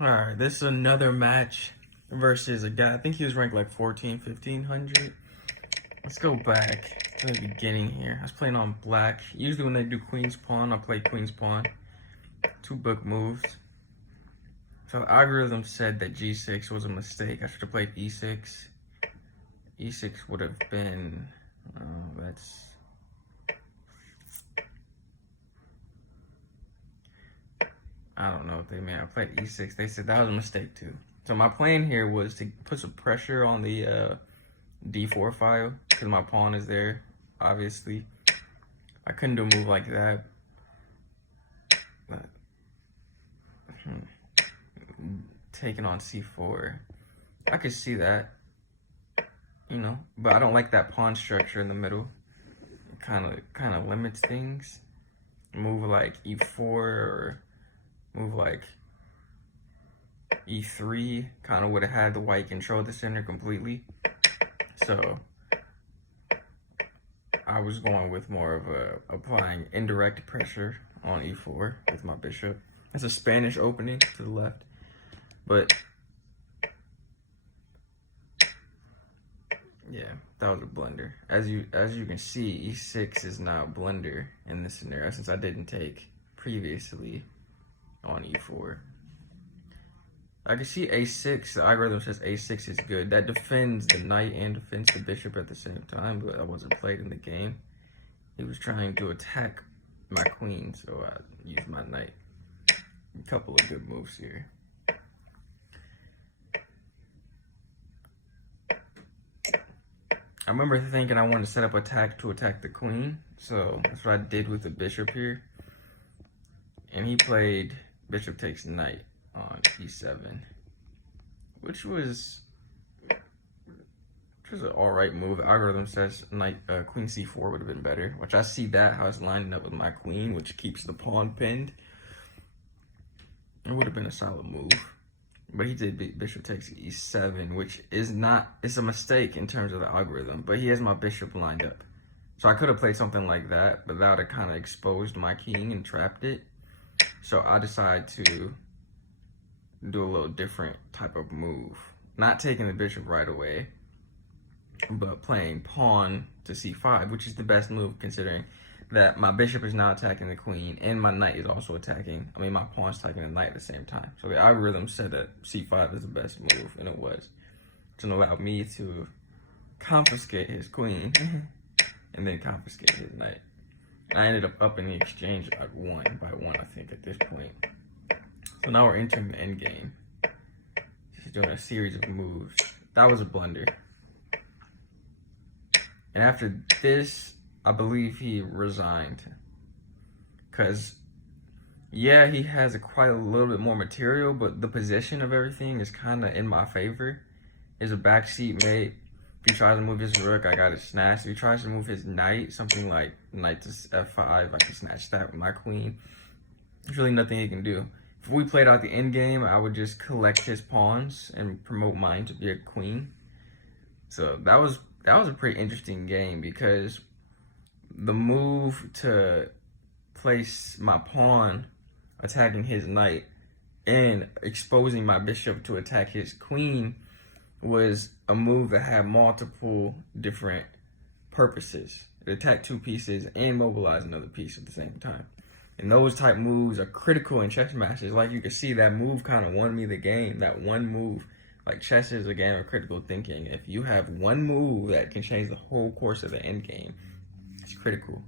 Alright, this is another match versus a guy. I think he was ranked like 1500. Let's go back to the beginning here. I was playing on black. Usually when they do queen's pawn, I play queen's pawn. 2 book moves. So the algorithm said that g6 was a mistake. I should have played e6. e6 would have been... I don't know what they meant. I played e6. They said that was a mistake too. So my plan here was to put some pressure on the d4 file because my pawn is there, obviously. I couldn't do a move like that. But, taking on c4. I could see that, you know, but I don't like that pawn structure in the middle. It kind of limits things. Move like e4 or move like e3 kind of would have had the white control the center completely. So I was going with more of applying indirect pressure on e4 with my bishop. That's a Spanish opening to the left, but yeah, that was a blunder. As you can see, e6 is now a blunder in this scenario since I didn't take previously on e4. I can see a6. The algorithm says a6 is good. That defends the knight and defends the bishop at the same time, but I wasn't played in the game. He was trying to attack my queen, so I used my knight. A couple of good moves here. I remember thinking I wanted to set up attack to attack the queen, so that's what I did with the bishop here. And he played bishop takes knight on e7, which was an alright move. The algorithm says knight queen c4 would have been better, which I see that how it's lining up with my queen, which keeps the pawn pinned. It would have been a solid move, but he did bishop takes e7, which is not, it's a mistake in terms of the algorithm, but he has my bishop lined up. So I could have played something like that, but that would have kind of exposed my king and trapped it. So I decided to do a little different type of move. Not taking the bishop right away, but playing pawn to c5, which is the best move considering that my bishop is now attacking the queen and my knight is also attacking. I mean, my pawn's attacking the knight at the same time. So the algorithm said that c5 is the best move, and it was. Which allowed me to confiscate his queen and then confiscate his knight. I ended up in the exchange like 1 by 1, I think, at this point. So now we're entering the end game. He's doing a series of moves. That was a blunder. And after this, I believe he resigned. Because, yeah, he has quite a little bit more material, but the position of everything is kind of in my favor. There's a backseat mate. If he tries to move his rook, I got it snatched. If he tries to move his knight, something like knight to f5, I can snatch that with my queen. There's really nothing he can do. If we played out the end game, I would just collect his pawns and promote mine to be a queen. So that was a pretty interesting game because the move to place my pawn attacking his knight and exposing my bishop to attack his queen was a move that had multiple different purposes. It attacked 2 pieces and mobilized another piece at the same time. And those type moves are critical in chess matches. Like you can see, that move kind of won me the game. That one move, like chess is a game of critical thinking. If you have one move that can change the whole course of the end game, it's critical.